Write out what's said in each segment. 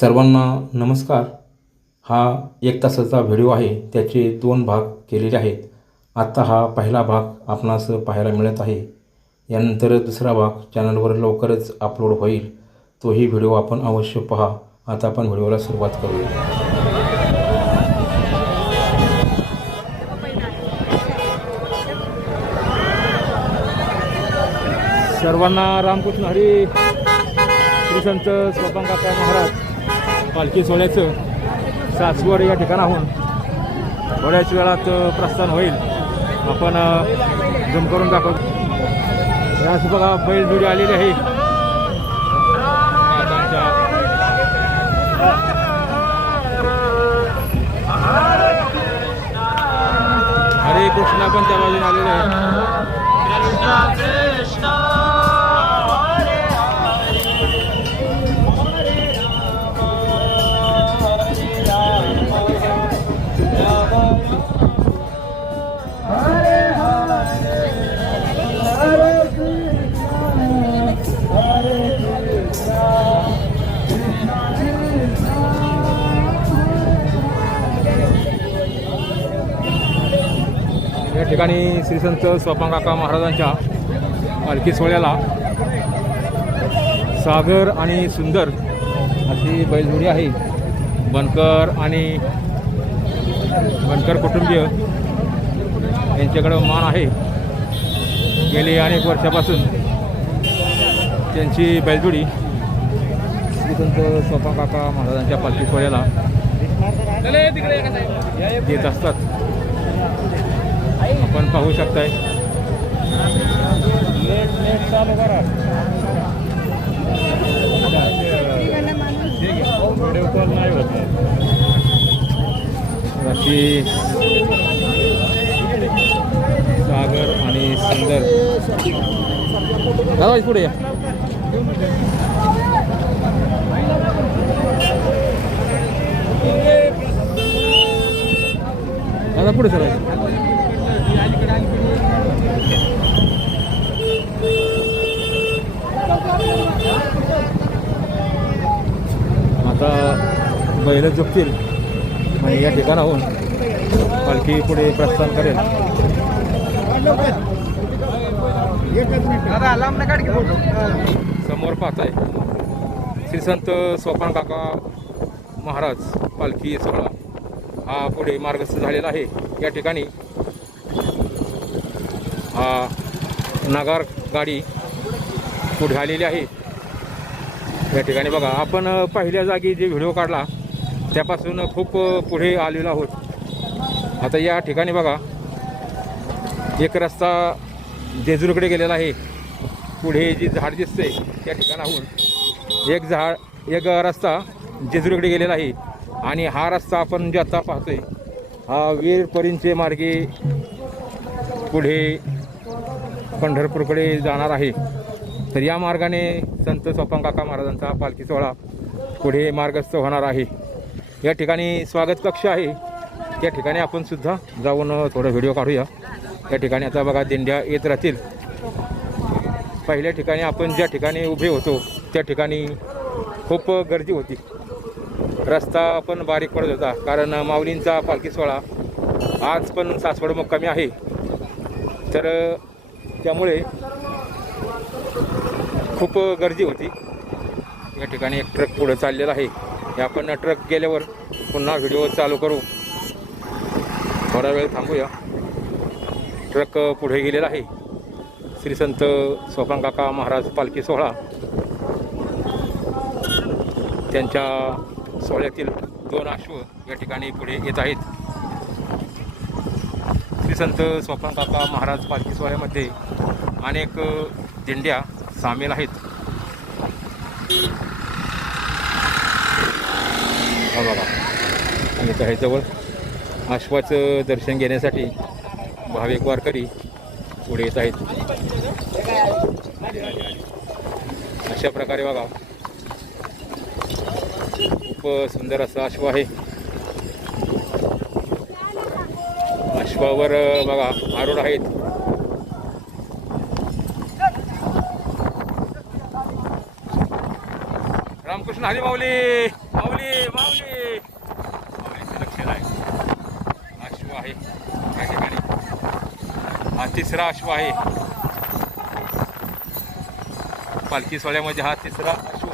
सर्वांना नमस्कार. हा 1 तासाचा व्हिडिओ आहे. त्याचे 2 भाग केलेले आहेत. आत्ता हा पहिला भाग आपणास पाहायला मिळत आहे. यानंतर दुसरा भाग चॅनलवर लवकरच अपलोड होईल. तोही व्हिडिओ आपण अवश्य पहा. आता आपण व्हिडिओला सुरुवात करूया. सर्वांना रामकृष्ण हरी. श्री संत स्वपन काका महाराज पालखी सोहळ्याचं सासवड या ठिकाणाहून थोड्याच वेळात प्रस्थान होईल. आपण जम करून दाखवतो. यास बघा बैलजोडी आलेली आहे. हरे कृष्णा पण त्या बाजूने आलेले आहे. या ठिकाणी श्री संत स्वपन काका महाराजांच्या पालखी सोहळ्याला सागर आणि सुंदर अशी बैलजोडी आहे. बनकर आणि बनकर कुटुंबीय यांच्याकडं मान आहे. गेली अनेक वर्षापासून त्यांची बैलजोडी श्री संत स्वपन काका महाराजांच्या पालखी सोहळ्याला येत असतात. आपण पाहू शकताय. चालू करा. व्हिडिओ कॉल नाही होत. अशी सागर आणि सुंदर दादा पुढे या. दादा पुढे सर. आता बैल झोपतील आणि या ठिकाणाहून पालखी पुढे प्रस्थान करेल. समोर पाहताय श्री संत स्वपन काका महाराज पालखी सोहळा हा पुढे मार्गस्थ झालेला आहे. या ठिकाणी हा नगार गाडी पुढे आलेली आहे. या ठिकाणी बघा आपण पहिल्या जागी जे व्हिडिओ काढला त्यापासून खूप पुढे आलेलो आहोत. आता या ठिकाणी बघा एक रस्ता जेजुरीकडे गेलेला आहे. पुढे जी झाड दिसते त्या ठिकाणाहून एक रस्ता जेजुरीकडे गेलेला आहे. आणि हा रस्ता आपण जे आता पाहतोय हा वीरपरींचे मार्गे पुढे पंढरपूरकडे जाणार आहे. तर या मार्गाने संत स्वपन काका महाराजांचा पालखी सोहळा पुढे मार्गस्थ होणार आहे. या ठिकाणी स्वागत कक्ष आहे. त्या ठिकाणी आपण सुद्धा जाऊन थोडं व्हिडिओ काढूया. या ठिकाणी आता बघा दिंड्या येत राहतील. पहिल्या ठिकाणी आपण ज्या ठिकाणी उभे होतो त्या ठिकाणी खूप गर्दी होती. रस्ता पण बारीक पडत होता कारण माऊलींचा पालखी सोहळा आज पण सासवड मुक्कामी आहे. तर त्यामुळे खूप गर्दी होती. या ठिकाणी एक ट्रक पुढे चाललेला आहे. हे आपण ट्रक गेल्यावर पुन्हा व्हिडिओ चालू करू. थोडा वेळ थांबूया. ट्रक पुढे गेलेला आहे. श्री संत स्वपन काका महाराज पालखी सोहळा त्यांच्या सोहळ्यातील 2 अश्व या ठिकाणी पुढे येत आहेत. श्री संत स्वपन काका महाराज पालखी सोहळ्यामध्ये अनेक दिंड्या सामील आहेत. हा बघा इथं आहे जवळ अश्वाचं दर्शन घेण्यासाठी भाविक वारकरी पुढे येत आहेत. अशा प्रकारे बघा खूप सुंदर असं अश्व आहे. अश्वावर बघा आरूढ आहेत. रामकृष्ण हरी माऊली. माऊली माऊली माऊलीचं लक्ष आहे. अश्व आहे या ठिकाणी. हा तिसरा अश्व आहे पालखी सोहळ्यामध्ये. हा तिसरा अश्व.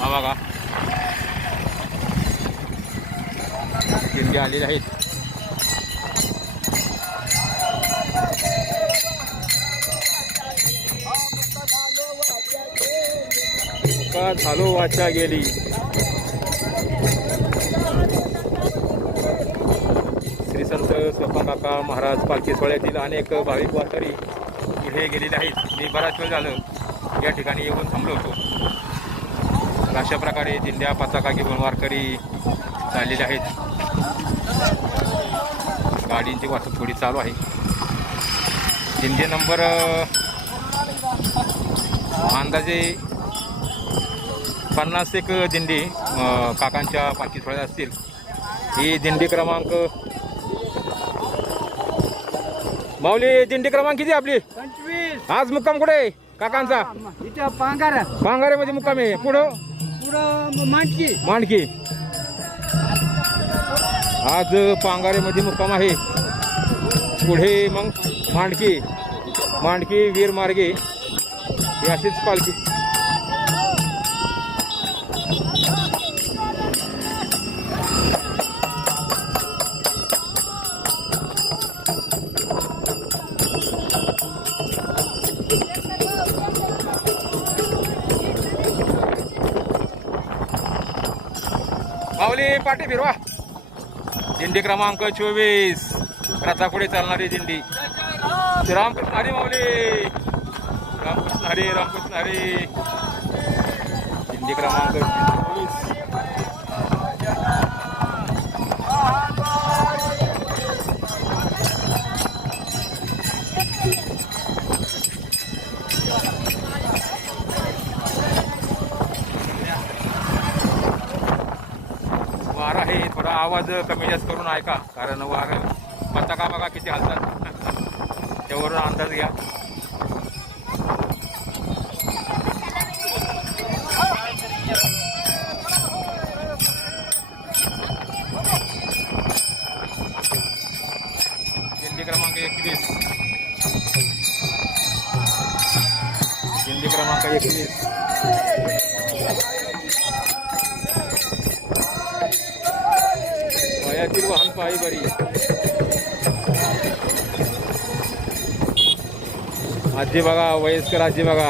हा बघा दिंडी आलेले आहेत. का झालो वाचा गेली. श्री संत सोपान काका महाराज पालखी सोहळ्यातील अनेक भाविक वारकरी पुढे गेलेले आहेत. मी बराच वेळ झालं या ठिकाणी येऊन थांबलो होतो. अशा प्रकारे दिंड्या पताका घेऊन वारकरी चाललेले आहेत. गाडींची वाहतूक थोडी चालू आहे. दिंडी नंबर अंदाजे 50 एक दिंडी काकांच्या पालखी सोहळ्यात असतील. ही दिंडी क्रमांक माऊली दिंडी क्रमांक किती आपली? 25. आज मुक्काम कुठे आहे काकांचा? इथं पांगारा पांगारेमध्ये मुक्काम आहे. पुढं पुढं मांडकी. मांडकी. आज पांगारेमध्ये मुक्काम आहे. पुढे मग मांडकी. मांडकी वीर मार्गे ही अशीच पालखी. माऊली पाठी फिरवा. दिंडी क्रमांक 24 रथापुढे चालणारी दिंडी. रामकृष्ण हरी माऊली. रामकृष्ण हरी रामकृष्ण हरी. दिंडी क्रमांक 24. वार आहे. थोडा आवाज कमी जास्त करून ऐका कारण वार पताका बघा किती हालतात त्यावरून अंदाज घ्या. दिंडी क्रमांक 21. दिंडी क्रमांक 21. वयातील वाहन पायी बरी. आजी बघा वयस्कर आजी बघा.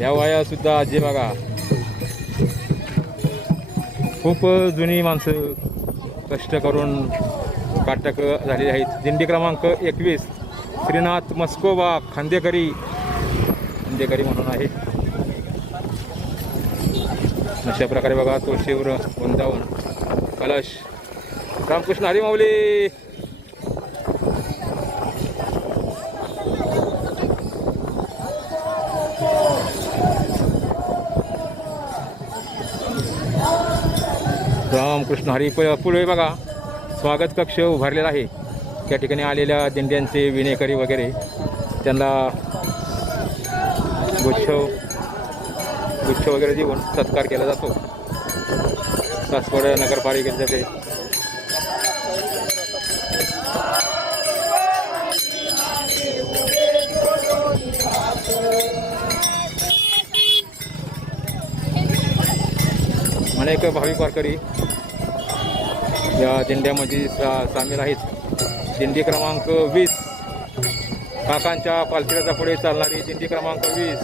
या वया सुद्धा आजी बघा. खूप जुनी माणसं कष्ट करून काटक झालेली आहेत. दिंडी क्रमांक 21 श्रीनाथ मस्कोबा खांदेकरी. खांदेकरी म्हणून आहे. अशा प्रकारे बघा तुळशीवर वृंदावन कलश. रामकृष्ण हरी माऊली. रामकृष्ण हरी. पुढे बघा स्वागत कक्ष उभारलेला आहे. त्या ठिकाणी आलेल्या दिंड्यांचे विनेकरी वगैरे त्यांना गुच्छ वगैरे देऊन सत्कार केला जातो. सासवड नगरपालिकेचे अनेक भाविक वारकरी या दिंड्यामध्ये सामील आहेत. दिंडी क्रमांक 20 काकांच्या पालखीच्या पुढे चालणारी दिंडी क्रमांक 20.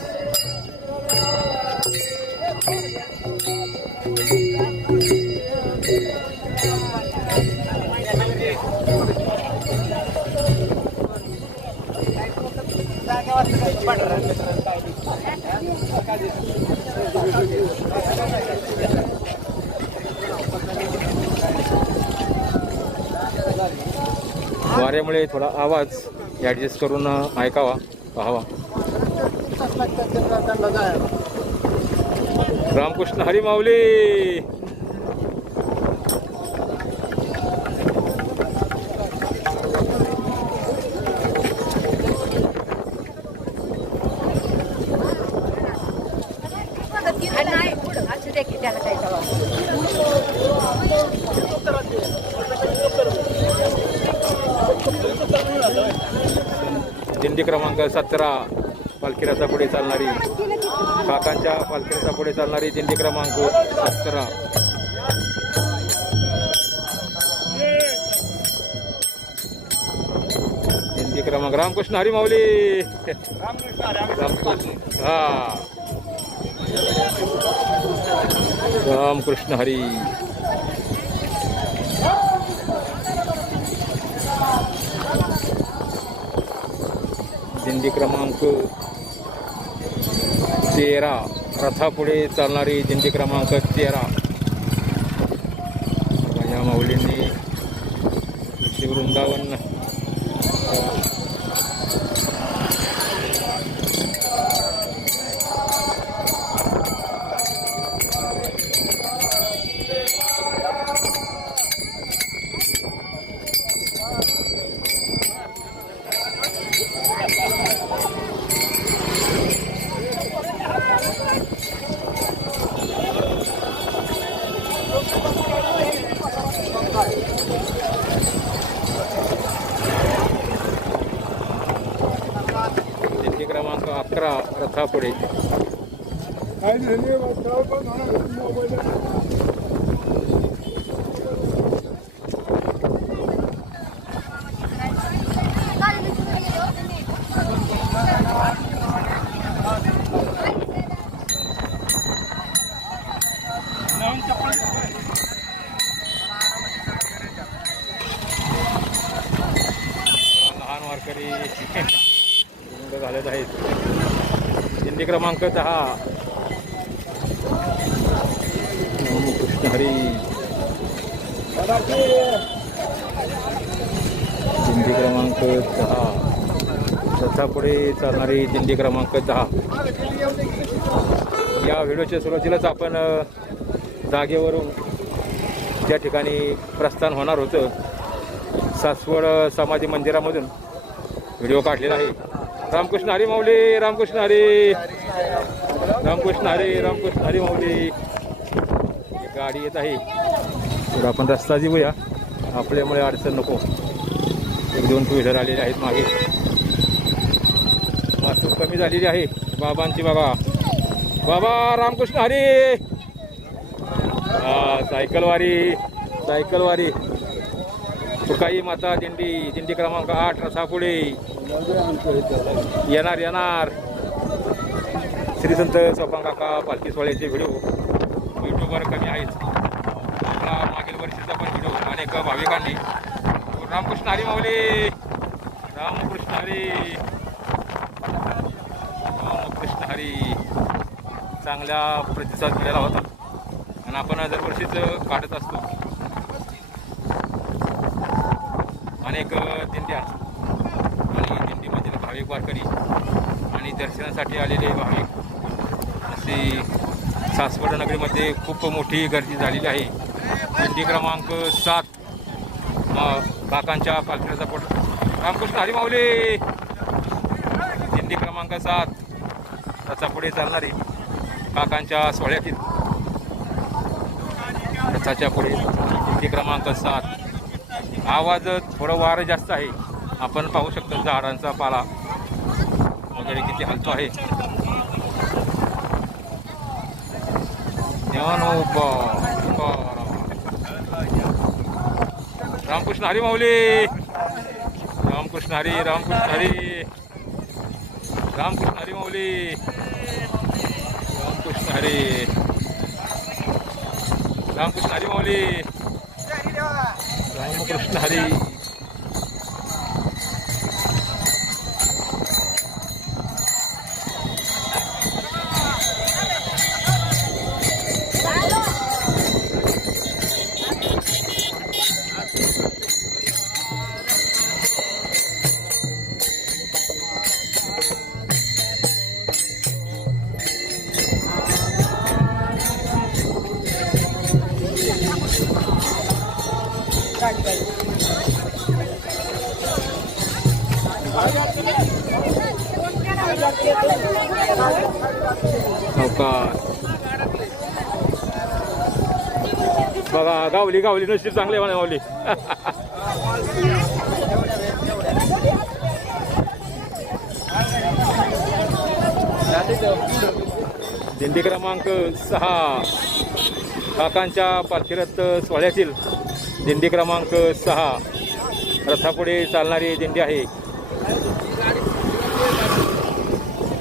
वाऱ्यामुळे थोडा आवाज ॲडजस्ट करून ऐकावा पाहावा. रामकृष्ण हरी माऊली. नाही दिंडी क्रमांक 17 पालखीराचा पुढे चालणारी काकांच्या पालखीराचा पुढे चालणारी दिंडी क्रमांक 17 दिंडी क्रमांक रामकृष्ण हरी माऊली रामकृष्ण रामकृष्ण हरी दिंडी क्रमांक 13 रथापुढे चालणारी दिंडी क्रमांक 13 या माऊलींनी श्री वृंदावन दिंडी क्रमांक 11 रथापुढे लहान वारकरी झालेत आहेत. दिंडी क्रमांक 10 रामकृष्ण हरी दिंडी क्रमांक 10 रथापुढे चालणारी दिंडी क्रमांक 10. या व्हिडिओच्या सुरुवातीलाच आपण जागेवरून ज्या ठिकाणी प्रस्थान होणार होतं सासवड समाधी मंदिरामधून व्हिडिओ काढलेला आहे. रामकृष्ण हरी माऊली रामकृष्ण हरी रामकृष्ण हरी रामकृष्ण हरी माऊली. एक गाडी येत आहे तर आपण रस्ता देऊया आपल्यामुळे अडचण नको. 1-2 टू व्हीलर आलेले आहेत मागे. वाहतूक कमी झालेली आहे. बाबांची बाबा बाबा रामकृष्ण हरी सायकलवारी तुकाई माता दिंडी क्रमांक 8 रथापुढे येणार श्री संत सोपान काका पालखी सोहळ्याचे व्हिडिओ यूट्यूबवर कमी आहेत. आपला मागील वर्षीचा पण व्हिडिओ अनेक भाविकांनी रामकृष्ण हरी माऊली रामकृष्ण हरी रामकृष्ण हरी चांगला प्रतिसाद मिळाला होता आणि आपण दरवर्षीच काढत असतो. अनेक दिंड्या आणि दिंडीमधील भाविक वारकरी आणि दर्शनासाठी आलेले भाविक अशी सासवड नगरीमध्ये खूप मोठी गर्दी झालेली आहे. दिंडी क्रमांक 7 काकांच्या पालखीचा पुढे रामकृष्ण हरी माऊली दिंडी क्रमांक 7 त्याचा पुढे चालणारी काकांच्या सोहळ्यातील रथाच्या पुढे दिंडी क्रमांक 7. आवाज थोडं वारं जास्त आहे. आपण पाहू शकतो झाडांचा पाला वगैरे किती हलतो आहे. रामकृष्ण हरी माऊली रामकृष्ण हरी रामकृष्ण हरी रामकृष्ण हरी माऊली रामकृष्ण हरी रामकृष्ण हरी माऊली रामकृष्ण हरी. बघा गावली नशीब चांगले म्हणा गावली. दिंडी क्रमांक 6 काकांच्या पालखी रथ सोहळ्यातील दिंडी क्रमांक 6 रथापुढे चालणारी दिंडी आहे.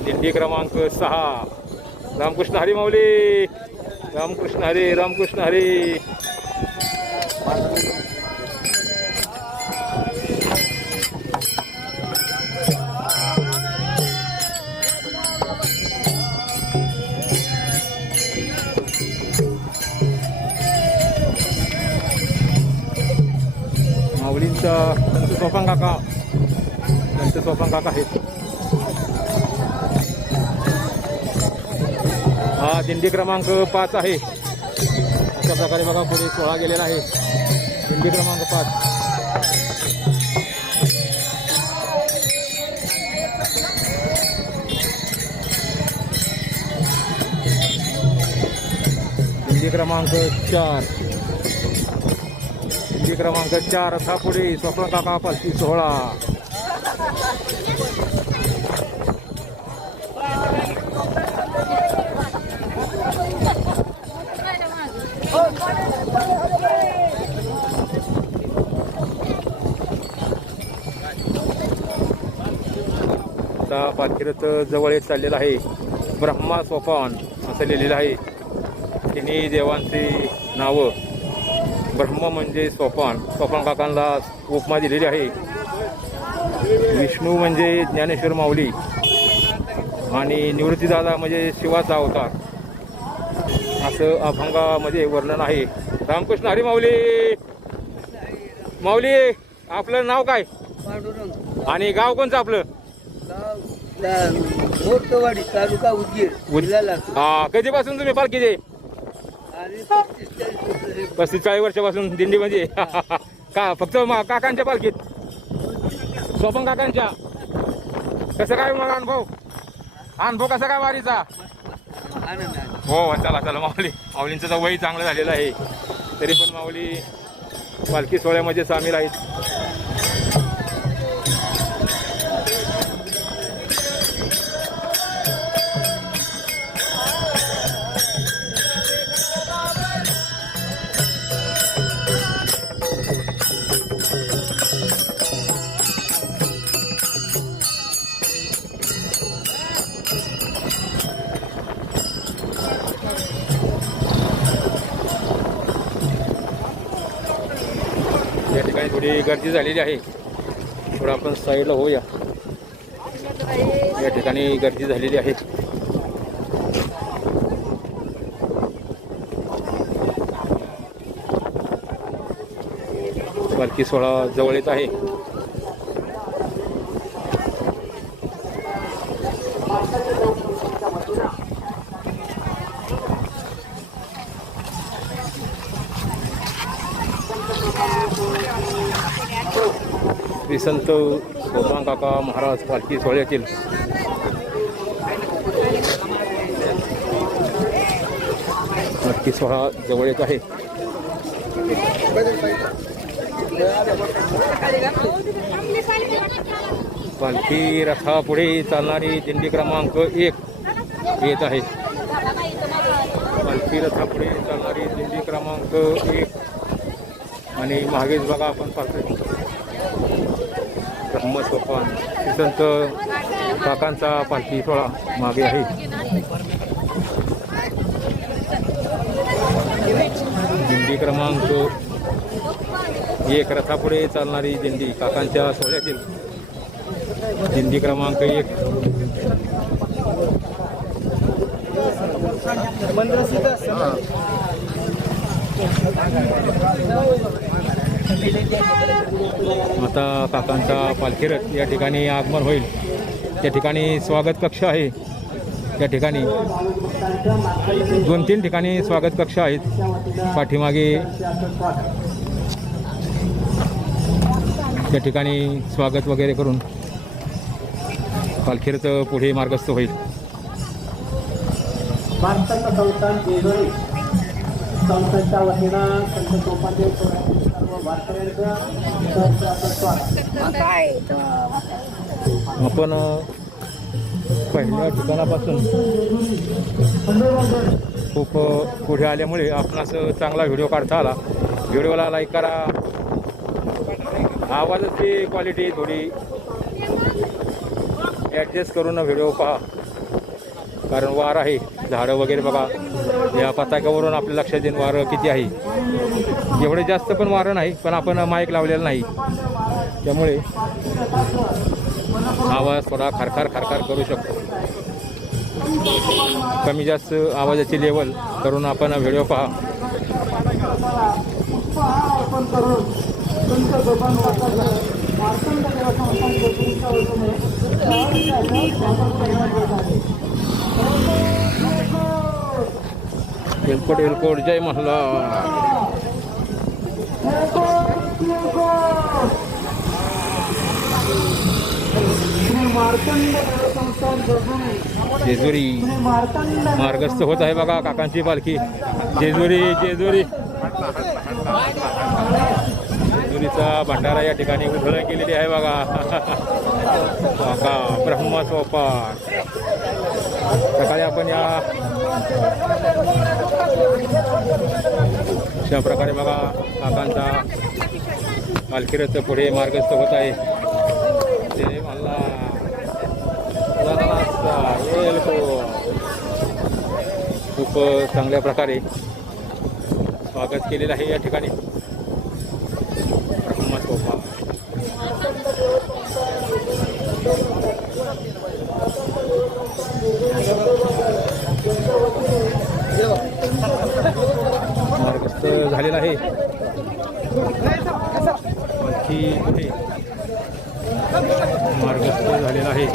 दिंडी क्रमांक 6 रामकृष्ण हरी माऊली, रामकृष्ण हरी, रामकृष्ण हरी. माऊलींचा संत सोपान काका, संत सोपान काका आहेत. हा दिंडी क्रमांक 5 आहे. अशा प्रकारे बघा पुढे सोहळा गेलेला आहे. दिंडी क्रमांक 5. दिंडी क्रमांक 4. दिंडी क्रमांक 4 रथापुढे स्वप्न काका पालखी सोहळा. आता पालखी रथ जवळ येत चाललेला आहे. ब्रह्मा सोपान असं लिहिलेलं आहे. तिन्ही देवांची नावं. ब्रह्म म्हणजे सोपान, सोपान काकांना उपमा दिलेली आहे. विष्णू म्हणजे ज्ञानेश्वर माऊली आणि निवृत्तीदादा म्हणजे शिवाचा अवतार असं अभंगामध्ये वर्णन आहे. रामकृष्ण हरी माऊली. माऊली आपलं नाव काय पांडुरंग, आणि गाव कोणचं आपलं? मोर्तवाडी, तालुका उदगीर, जिल्हा लातूर. कधीपासून तुम्ही पालखीचे? आणि 35-40 वर्षापासून दिंडी म्हणजे का फक्त काकांच्या पालखीत? सोपन काकांच्या. कसं काय मग अनुभव कसा काय वारीचा? आनंद आहे. हो चला चला. माऊलींचं तर वय चांगलं झालेलं आहे, तरी पण माऊली पालखी सोहळ्यामध्ये सामील आहेत. या ठिकाणी थोडी गर्दी झालेली आहे. थोडं आपण साईडला होऊया. या ठिकाणी गर्दी झालेली आहे. पालखी सोहळा जवळ येत आहे. श्री संत सोपान काका महाराज पालखी सोहळ्यातील पालखी सोहळा जवळ येत आहे. पालखी रथापुढे चालणारी दिंडी क्रमांक 1 येत आहे. पालखी रथापुढे चालणारी दिंडी क्रमांक 1 आणि मागेच बघा आपण पाहतोय ब्रह्मसोपान श्री संत काकांचा पालखी सोहळा मागे आहे. दिंडी क्रमांक 1 रथापुढे चालणारी दिंडी काकांच्या सोहळ्यातील दिंडी क्रमांक 1. आता काकांचा पालखी रथ या ठिकाणी आगमन होईल. त्या ठिकाणी स्वागत कक्ष आहे. त्या ठिकाणी 2-3 ठिकाणी स्वागत कक्ष आहेत. पाठीमागे त्या ठिकाणी स्वागत वगैरे करून पालखी रथ पुढे मार्गस्थ होईल. संस्थांच्या वतीनं संत सोपानदेव सोहळ्यातील सर्व वारकऱ्यांचं आपण पहिल्या ठिकाणापासून खूप पुढे आल्यामुळे आपणास चांगला व्हिडिओ काढता आला. व्हिडिओला लाईक करा. आवाजाची क्वालिटी थोडी ॲडजस्ट करून व्हिडिओ पहा, कारण वार आहे, झाडं वगैरे बघा. या पताक्यावरून आपल्या लक्षात येईल वारं किती आहे. एवढे जास्त पण वारं नाही, पण आपण माईक लावलेला नाही, त्यामुळे आवाज थोडा खरखार खरखार करू शकतो. कमी जास्त आवाजाची लेवल करून आपण व्हिडिओ पहा. एलकोट एलकोट जय मल्हार. जेजुरी मार्गस्थ होत आहे बघा काकांची पालखी. जेजुरी जेजुरी जेजुरीचा भंडारा या ठिकाणी उधळण केलेली आहे बघा. काका ब्रह्मस्वपाठ. सकाळी आपण या अशा प्रकारे बघा काकांचा पालखी रथ पुढे मार्गस्थ होत आहे. जय मल्हार. खूप चांगल्या प्रकारे स्वागत केलेलं आहे या ठिकाणी. मार्गस्थ झालेला आहे आणखी पुढे मार्गस्थ झालेला आहे.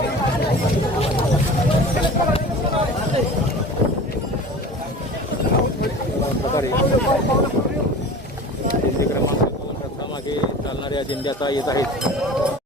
प्रकारे दिंडी क्रमांक 2 रथामागे चालणाऱ्या दिंड्या आता येत आहेत.